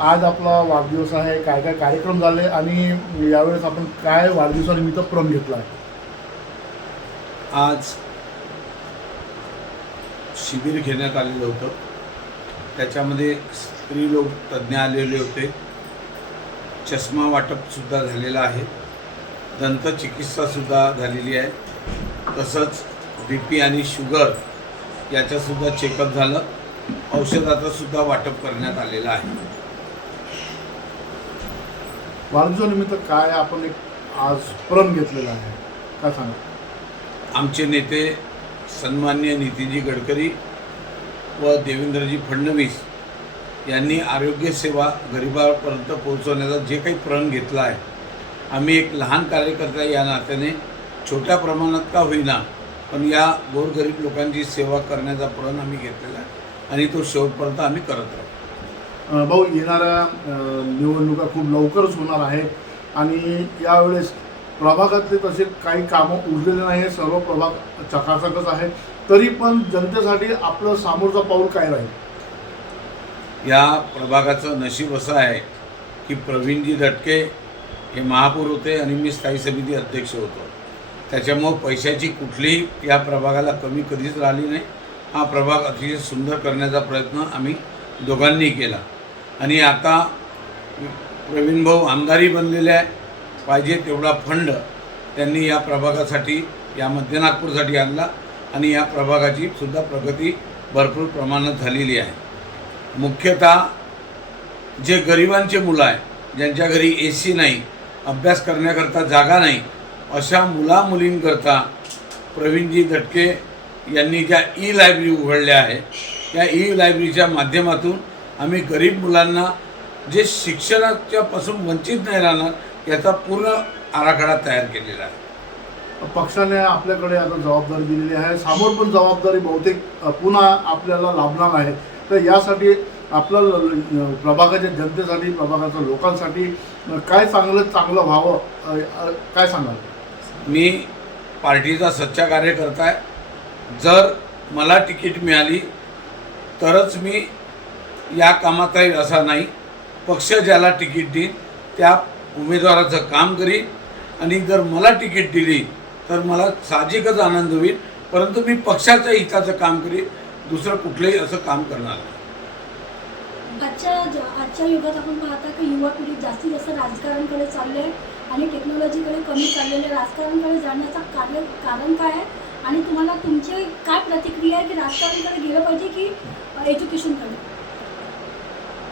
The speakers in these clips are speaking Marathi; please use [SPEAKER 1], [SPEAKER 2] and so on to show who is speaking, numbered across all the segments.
[SPEAKER 1] आज आपला वाढदिवस आहे काय काय कार्यक्रम झाले आणि यावेळेस आपण काय वाढदिवसानिमित्त क्रम घेतला आहे
[SPEAKER 2] आज शिबिर घेण्यात आलेलं होतं. त्याच्यामध्ये स्त्री लोक तज्ज्ञ आलेले होते. चष्मा वाटपसुद्धा झालेलं आहे. दंतचिकित्सासुद्धा झालेली आहे. तसंच बी पी आणि शुगर याचंसुद्धा चेकअप झालं. औषधाचंसुद्धा वाटप करण्यात आलेलं आहे.
[SPEAKER 1] वाढदिवसानिमित्त काय आपण एक आज प्रण घेतलेला आहे? काय सांगा?
[SPEAKER 2] आमचे नेते सन्मान्य नितीनजी गडकरी व देवेंद्रजी फडणवीस यांनी आरोग्य सेवा गरिबापर्यंत पोहोचवण्याचा जे काही प्रण घेतला आहे आम्ही एक लहान कार्यकर्ता या नात्याने छोट्या प्रमाणात का होईना पण या गोरगरीब लोकांची सेवा करण्याचा प्रण आम्ही घेतलेला आहे आणि तो शेवटपर्यंत आम्ही करत राहू.
[SPEAKER 1] भाऊ येणाऱ्या निवडणुका खूप लवकरच होणार आहे आणि यावेळेस प्रभागातले तसे काही कामं उरलेले नाही हे सर्व प्रभाग चकाचकच आहे तरी पण जनतेसाठी आपलं समोरचं पाऊल काय राहील?
[SPEAKER 2] या प्रभागाचं नशीब असं आहे की प्रवीणजी दटके हे महापौर होते आणि मी स्थायी समिती अध्यक्ष होतो. त्याच्यामुळं पैशाची कुठलीही या प्रभागाला कमी कधीच राहिली नाही. हा प्रभाग अतिशय सुंदर करण्याचा प्रयत्न आम्ही दोघांनी केला. आणि आता प्रवीण भाऊ आमदारही बनलेले आहे. पाहिजे तेवढा फंड त्यांनी या प्रभागासाठी या मध्य नागपूरसाठी आणला आणि या प्रभागाची सुद्धा प्रगती भरपूर प्रमाणात झालेली आहे. मुख्यतः जे गरिबांचे मुलं आहे ज्यांच्या घरी ए सी नाही अभ्यास करण्याकरता जागा नाही अशा मुला मुलींकरता प्रवीणजी दटके यांनी ज्या ई लायब्ररी उघडल्या आहे त्या ई लायब्ररीच्या माध्यमातून आम्ही गरीब मुलांना जे शिक्षणाच्या पासून वंचित नाही राहणार याचा पूर्ण आराखडा तयार केलेला आहे.
[SPEAKER 1] पक्षाने आपल्याकडे आता जबाबदारी दिलेली आहे. समोर पण जबाबदारी बहुतेक पुन्हा आपल्याला लाभणार आहे. तर यासाठी आपल्या प्रभागाच्या जनतेसाठी प्रभागाच्या लोकांसाठी काय चांगलं चांगलं व्हावं काय सांगाल?
[SPEAKER 2] मी पार्टीचा सच्चा कार्यकर्ता आहे. जर मला तिकीट मिळाली तरच मी या कामात राहील असा नाही. पक्ष ज्याला तिकीट देईन त्या उमेदवाराचं काम करीन. आणि जर मला तिकीट दिली तर मला साहजिकच आनंद होईल. परंतु मी पक्षाच्या हिताचं काम करीन दुसरं कुठलंही असं काम करणार नाही.
[SPEAKER 3] आजच्या आजच्या युगात आपण पाहता की युवा पिढी जास्तीत जास्त राजकारणकडे चालले आहे आणि टेक्नॉलॉजीकडे कमी चाललेले आहे. राजकारणकडे जाण्याचं कार्य कारण काय आहे? आणि तुम्हाला तुमची काय प्रतिक्रिया आहे की राजकारणकडे गेलं पाहिजे की एज्युकेशनकडे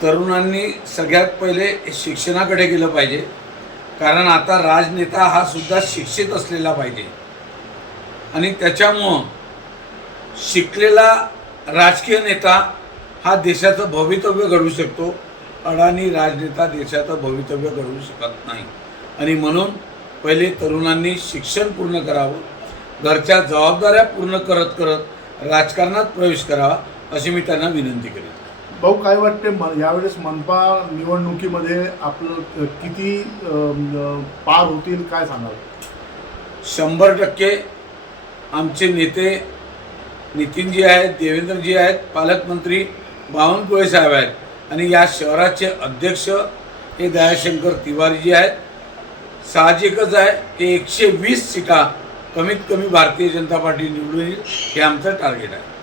[SPEAKER 2] तरुणांनी सगळ्यात पहिले शिक्षणाकडे गेलं पाहिजे. कारण आता राजनेता हा सुद्धा शिक्षित असलेला पाहिजे. आणि त्याच्यामुळं शिकलेला राजकीय नेता हा देशाचं भवितव्य घडवू शकतो. अडाणी राजनेता देशाचं भवितव्य घडवू शकत नाही. आणि म्हणून पहिले तरुणांनी शिक्षण पूर्ण करावं. घरच्या जबाबदाऱ्या पूर्ण करत करत राजकारणात प्रवेश करावा अशी मी त्यांना विनंती करेन.
[SPEAKER 1] भाऊ काय वाटते म यावेळेस मनपा निवडणुकीमध्ये आपलं किती पार होतील काय सांगाल?
[SPEAKER 2] शंभर टक्के आमचे नेते नितीनजी आहेत देवेंद्रजी आहेत पालकमंत्री बावनकुळे साहेब आहेत. आणि या शहराचे अध्यक्ष हे दयाशंकर तिवारीजी आहेत. साहजिकच आहे की एकशे वीस सीटा कमीत कमी भारतीय जनता पार्टी निवडून येईल हे आमचं टार्गेट आहे.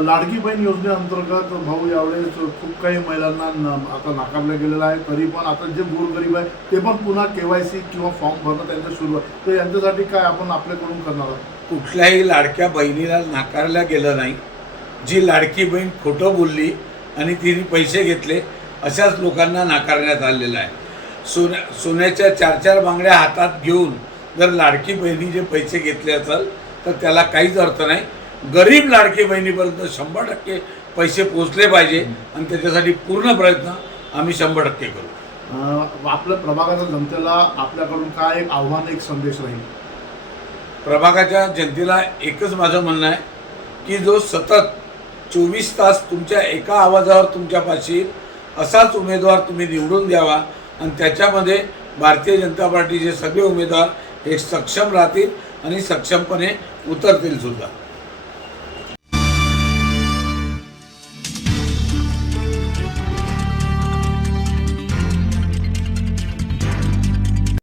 [SPEAKER 1] लाडकी बहीण योजनेअंतर्गत भाऊ यावेळेस खूप काही महिलांना न- आता नाकारलं गेलेलं आहे. तरी पण आता जे गोरगरीब आहे ते पण पुन्हा के वाय सी किंवा फॉर्म भरणं त्यांचं सुरू आहे. तर यांच्यासाठी काय आपण आपल्याकडून करणार आहोत?
[SPEAKER 2] कुठल्याही लाडक्या बहिणीला नाकारलं गेलं नाही. जी लाडकी बहीण खोटं बोलली आणि तिने पैसे घेतले अशाच लोकांना नाकारण्यात आलेलं आहे. सोन्या सोन्याच्या चार चार बांगड्या हातात घेऊन जर लाडकी बहिणी जे पैसे घेतले असेल तर त्याला काहीच अर्थ नाही. गरीब लाडकी बहिणीपर्यंत शंभर टक्के पैसे पोचले पाहिजे आणि त्याच्यासाठी पूर्ण प्रयत्न आम्ही शंभर टक्के करू.
[SPEAKER 1] आपल्या प्रभागाच्या जनतेला आपल्याकडून काय एक आव्हान एक संदेश राहील?
[SPEAKER 2] प्रभागाच्या जनतेला एकच माझं म्हणणं आहे की जो सतत चोवीस तास तुमच्या एका आवाजावर तुमच्यापाशी असाच उमेदवार तुम्ही निवडून द्यावा आणि त्याच्यामध्ये भारतीय जनता पार्टीचे सगळे उमेदवार हे सक्षम राहतील आणि सक्षमपणे उतरतील सुद्धा.